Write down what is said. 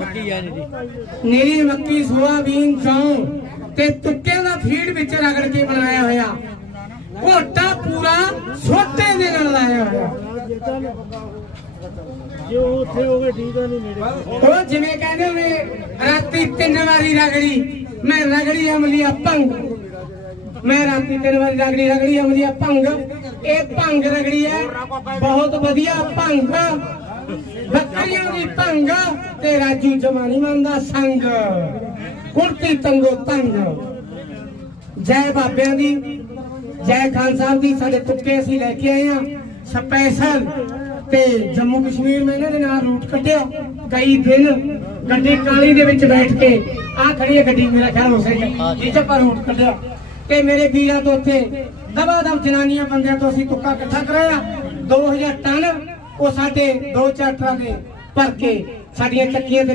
ਮੱਕੀ ਆ ਜੀ ਨੀਲੀ ਮੱਕੀ ਸੋਆਬੀਨ ਜੌਂ ਤੇ ਤੁੱਕੇ ਦਾ ਫੀਡ ਵਿੱਚ ਰਗੜ ਕੇ ਬਣਾਇਆ ਹੋਇਆ। ਘੋਟਾ ਪੂਰਾ ਛੋਟੇ ਦੇ ਨਾਲ ਲਾਇਆ ਹੋਇਆ। ਜੇ ਉੱਥੇ ਹੋਵੇ ਠੀਕ ਆ ਨਹੀਂ ਨੇੜੇ। ਉਹ ਜਿਵੇਂ ਕਹਿੰਦੇ ਨੇ ਰਾਤੀ ਤਿੰਨ ਵਾਰੀ ਰਗੜੀ ਮੈਂ ਰਗੜੀ ਅਮਲੀਆ ਭੰਗ। ਮੈਂ ਰਾਤੀ ਤਿੰਨ ਵਾਰੀ ਰਗੜੀ ਰਗੜੀ ਅਮਲੀਆ ਭੰਗ। ਇਹ ਭੰਗ ਰਗੜੀ ਹੈ ਬਹੁਤ ਵਧੀਆ ਭੰਗ। ਬੱਕਰੀਆਂ ਦੀ ਭੰਗ ਤੇ ਰਾਜੂ ਜਮਾਨੀ ਮੰਦਾ ਸੰਗ। ਕੁਰਤੀ ਤੰਗੋ ਤੰਗ। ਜੈ ਬਾਬਿਆਂ ਦੀ, ਜੈ ਖਾਨ ਸਾਹਿਬ ਦੀ, ਸਾਡੇ ਤੁੱਕੇ ਅਸੀਂ ਲੈ ਕੇ ਆਏ ਆ ਸਪੈਸ਼ਲ ਤੇ ਜੰਮੂ ਕਸ਼ਮੀਰ ਮੈਂ ਇਹਨਾਂ ਦੇ ਨਾਲ ਰੂਟ ਕੱਢਿਆ। ਕਈ ਦਿਨ ਗੱਡੀ ਕਾਲੀ ਦੇ ਵਿੱਚ ਬੈਠ ਕੇ ਆ ਖੜੀ ਹੈ ਗੱਡੀ, ਮੇਰਾ ਖਿਆਲ ਹੋ ਸਕਦਾ ਇਹ ਰੂਟ ਕੱਢਿਆ। ਤੇ ਮੇਰੇ ਵੀਰਾਂ ਤੋਂ ਉੱਥੇ ਦਵਾ ਦਵ ਜਨਾਨੀਆਂ ਬੰਦਿਆਂ ਤੋਂ ਅਸੀਂ ਤੁੱਕਾ ਇਕੱਠਾ ਕਰਾਇਆ। 2000 ਟਨ ਉਹ ਸਾਡੇ ਦੋ ਚਾਰ ਟਰਾਲੇ ਭਰ ਕੇ ਸਾਡੀਆਂ ਚੱਕੀਆਂ ਤੇ